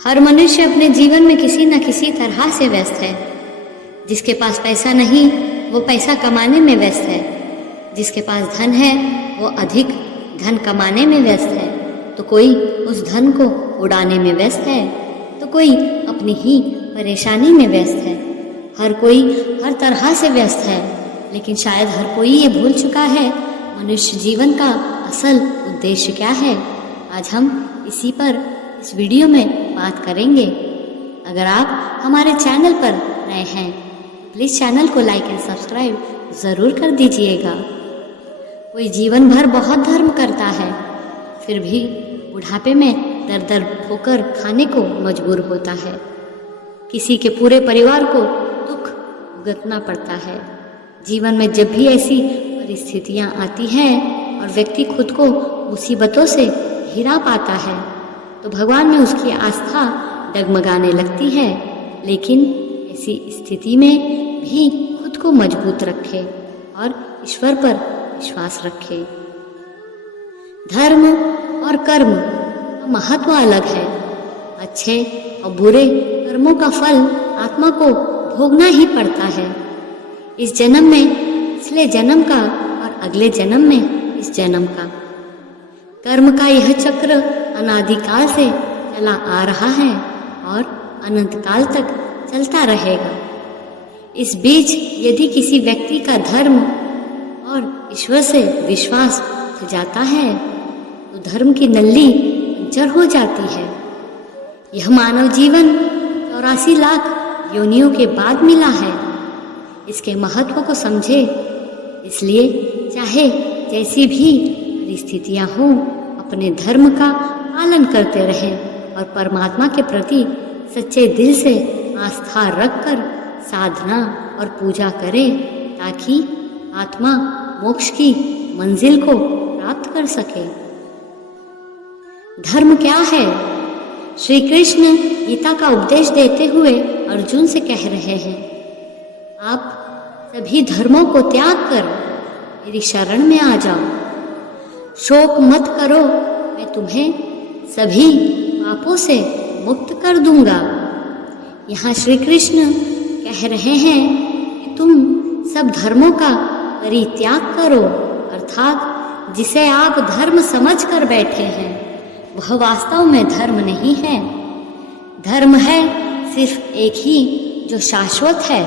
हर मनुष्य अपने जीवन में किसी न किसी तरह से व्यस्त है। जिसके पास पैसा नहीं वो पैसा कमाने में व्यस्त है, जिसके पास धन है वो अधिक धन कमाने में व्यस्त है, तो कोई उस धन को उड़ाने में व्यस्त है, तो कोई अपनी ही परेशानी में व्यस्त है। हर कोई हर तरह से व्यस्त है, लेकिन शायद हर कोई ये भूल चुका है मनुष्य जीवन का असल उद्देश्य क्या है। आज हम इसी पर इस वीडियो में बात करेंगे। अगर आप हमारे चैनल पर नए हैं प्लीज़ चैनल को लाइक एंड सब्सक्राइब ज़रूर कर दीजिएगा। कोई जीवन भर बहुत धर्म करता है, फिर भी बुढ़ापे में दर दर ठोकर खाने को मजबूर होता है। किसी के पूरे परिवार को दुख भुगतना पड़ता है। जीवन में जब भी ऐसी परिस्थितियां आती हैं और व्यक्ति खुद को मुसीबतों से घिरा पाता है तो भगवान में उसकी आस्था डगमगाने लगती है। लेकिन ऐसी स्थिति में भी खुद को मजबूत रखे और ईश्वर पर विश्वास रखे। धर्म और कर्म का महत्व अलग है। अच्छे और बुरे कर्मों का फल आत्मा को भोगना ही पड़ता है, इस जन्म में पिछले जन्म का और अगले जन्म में इस जन्म का। कर्म का यह चक्र अनादिकाल से चला आ रहा है और अनंत काल तक चलता रहेगा। इस बीच यदि किसी व्यक्ति का धर्म और ईश्वर से विश्वास उठ जाता है तो धर्म की नल्ली पंचर हो जाती है। यह मानव जीवन 84 लाख योनियों के बाद मिला है। इसके महत्व को समझे, इसलिए चाहे जैसी भी परिस्थितियां हों अपने धर्म का पालन करते रहें और परमात्मा के प्रति सच्चे दिल से आस्था रखकर साधना और पूजा करें ताकि आत्मा मोक्ष की मंजिल को प्राप्त कर सके। धर्म क्या है? श्री कृष्ण गीता का उपदेश देते हुए अर्जुन से कह रहे हैं, आप सभी धर्मों को त्याग कर मेरी शरण में आ जाओ। शोक मत करो, मैं तुम्हें सभी पापों से मुक्त कर दूंगा। यहाँ श्री कृष्ण कह रहे हैं कि तुम सब धर्मों का परित्याग करो, अर्थात जिसे आप धर्म समझ कर बैठे हैं वह वास्तव में धर्म नहीं है। धर्म है सिर्फ एक ही जो शाश्वत है।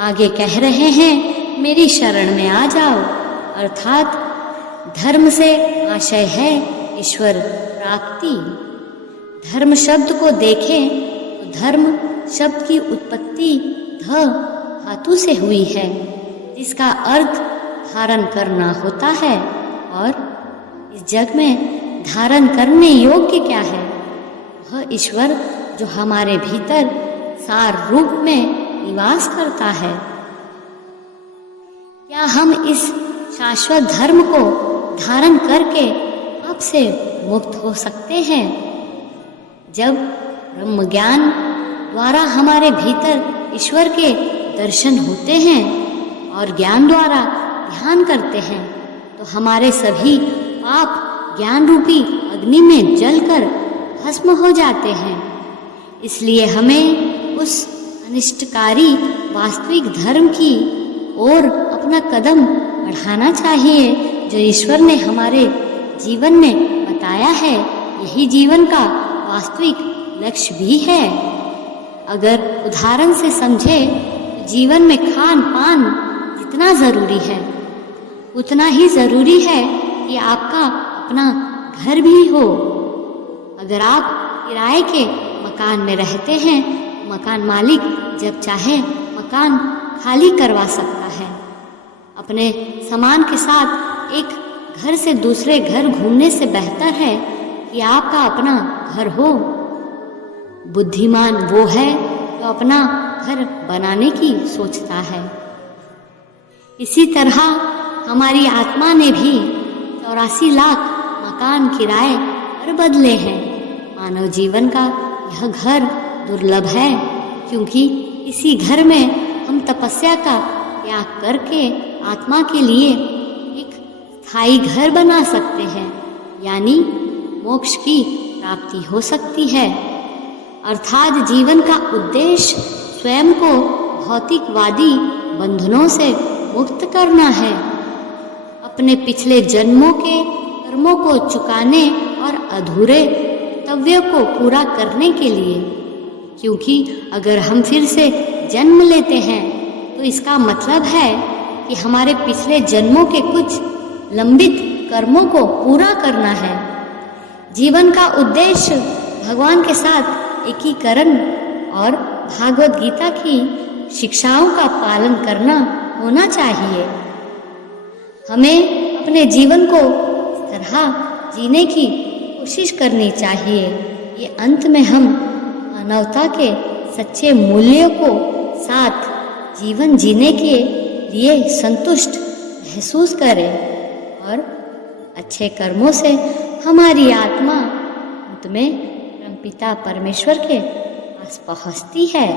आगे कह रहे हैं मेरी शरण में आ जाओ, अर्थात धर्म से आशय है ईश्वर प्राप्ति। धर्म शब्द को देखें तो धर्म शब्द की उत्पत्ति ध धातु से हुई है, जिसका अर्थ धारण करना होता है। और इस जग में धारण करने योग्य क्या है? वह ईश्वर जो हमारे भीतर सार रूप में निवास करता है। क्या हम इस शाश्वत धर्म को धारण करके पाप से मुक्त हो सकते हैं? जब ब्रह्म ज्ञान द्वारा हमारे भीतर ईश्वर के दर्शन होते हैं और ज्ञान द्वारा ध्यान करते हैं तो हमारे सभी पाप ज्ञान रूपी अग्नि में जलकर भस्म हो जाते हैं। इसलिए हमें उस अनिष्टकारी वास्तविक धर्म की ओर अपना कदम बढ़ाना चाहिए जो ईश्वर ने हमारे जीवन में बताया है। यही जीवन का वास्तविक लक्ष्य भी है। अगर उदाहरण से समझे तो जीवन में खान पान जितना ज़रूरी है उतना ही ज़रूरी है कि आपका अपना घर भी हो। अगर आप किराए के मकान में रहते हैं तो मकान मालिक जब चाहे मकान खाली करवा सकता है। अपने सामान के साथ एक घर से दूसरे घर घूमने से बेहतर है कि आपका अपना घर हो। बुद्धिमान वो है जो अपना घर बनाने की सोचता है। इसी तरह हमारी आत्मा ने भी 84 लाख मकान किराए पर बदले हैं। मानव जीवन का यह घर दुर्लभ है क्योंकि इसी घर में हम तपस्या का त्याग करके आत्मा के लिए एक स्थायी घर बना सकते हैं, यानी मोक्ष की प्राप्ति हो सकती है। अर्थात जीवन का उद्देश्य स्वयं को भौतिकवादी बंधनों से मुक्त करना है, अपने पिछले जन्मों के कर्मों को चुकाने और अधूरे कर्तव्य को पूरा करने के लिए। क्योंकि अगर हम फिर से जन्म लेते हैं तो इसका मतलब है कि हमारे पिछले जन्मों के कुछ लंबित कर्मों को पूरा करना है। जीवन का उद्देश्य भगवान के साथ एकीकरण और भागवत गीता की शिक्षाओं का पालन करना होना चाहिए। हमें अपने जीवन को इस तरह जीने की कोशिश करनी चाहिए। ये अंत में हम मानवता के सच्चे मूल्यों को साथ जीवन जीने के लिए संतुष्ट महसूस करें और अच्छे कर्मों से हमारी आत्मा अंत में परमपिता परमेश्वर के पास पहुँचती है।